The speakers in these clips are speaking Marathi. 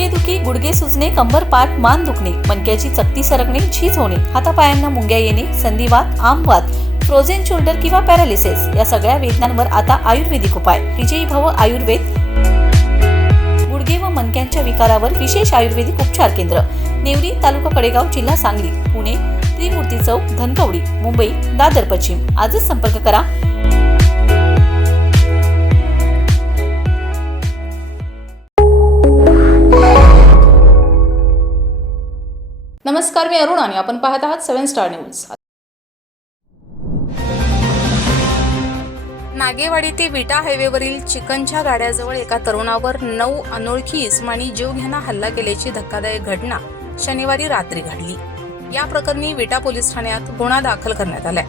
गुडघेदुखी, गुडघे सुजणे, कंबर पाठ, मान दुखणे, मणक्याची चकती सरकणे, झीज होणे, हातापायांना मुंग्या येणे, संधिवात, आमवात, फ्रोझन शोल्डर किंवा पॅरालिसिस या सगळ्या वेदनांवर आता आयुर्वेदिक उपाय. विजयी भव आयुर्वेद. गुडघे व मणक्यांच्या विकारावर विशेष आयुर्वेदिक उपचार केंद्र. नेवरी, तालुका कडेगाव, जिल्हा सांगली. पुणे त्रिमूर्ती चौक, धनकवडी. मुंबई दादर पश्चिम. आजच संपर्क करा. नमस्कार, मी अरुण आणि आपण पाहत आहात 7 स्टार न्यूज. नागेवाडी ते विटा हायवेवरील चिकनच्या गाड्याजवळ एका तरुणावर 9 अनोळखी इस्मानी जीवघेणा हल्ला केल्याची धक्कादायक घटना शनिवारी रात्री घडली. या प्रकरणी विटा पोलीस ठाण्यात गुन्हा दाखल करण्यात आलाय.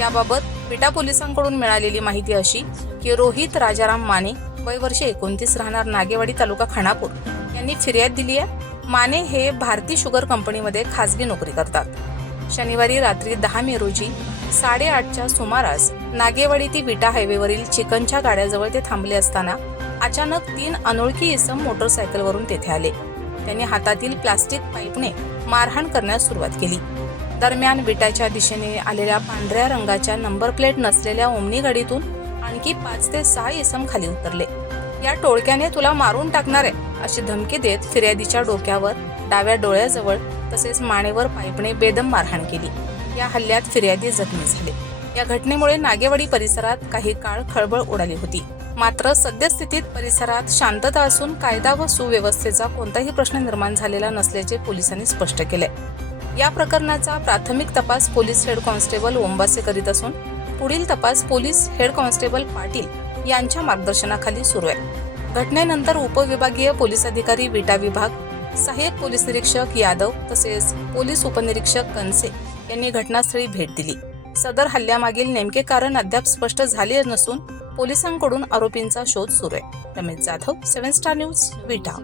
याबाबत विटा पोलिसांकडून मिळालेली माहिती अशी की रोहित राजाराम माने, वय वर्ष 29, राहणार नागेवाडी, तालुका खानापूर, यांनी फिर्याद दिली आहे. माने हे भारती शुगर कंपनीमध्ये खासगी नोकरी करतात. शनिवारी रात्री 10 मे रोजी 8:30च्या सुमारास नागेवाडी ते विटा हायवेवरील चिकनच्या गाड्याजवळ ते थांबले असताना अचानक 3 अनोळखी इसम मोटरसायकलवरून तेथे आले. त्यांनी हातातील प्लास्टिक पाईपने मारहाण करण्यास सुरुवात केली. दरम्यान विटाच्या दिशेने आलेल्या पांढऱ्या रंगाच्या नंबर प्लेट नसलेल्या ओमनी गाडीतून आणखी 5 ते 6 इसम खाली उतरले. या टोळक्याने तुला मारून टाकणार आहे अशी धमकी देत फिर्यादीच्या डोक्यावर, डाव्या डोळ्याजवळ तसेच मानेवर पाईपने बेदम मारहाण केली. या हल्ल्यात फिर्यादी जखमी झाले. या घटनेमुळे नागेवाडी परिसरात काही काळ खळबळ उडाली होती. मात्र सद्यस्थितीत परिसरात शांतता असून कायदा व सुव्यवस्थेचा कोणताही प्रश्न निर्माण झालेला नसल्याचे पोलिसांनी स्पष्ट केले. या प्रकरणाचा प्राथमिक तपास पोलीस हेड कॉन्स्टेबल ओंबासे करीत असून पुढील तपास पोलीस हेड कॉन्स्टेबल पाटील यांच्या मार्गदर्शनाखाली सुरू आहे. घटनेनंतर उपविभागीय पोलीस अधिकारी विटा विभाग, सहाय्यक पोलीस निरीक्षक यादव तसेच पोलीस उपनिरीक्षक कनसे यांनी घटनास्थळी भेट दिली. सदर हल्ल्यामागील नेमके कारण अद्याप स्पष्ट झाले नसून पोलिसांकडून आरोपींचा शोध सुरू आहे. रमेश जाधव, 7 स्टार न्यूज, विटा.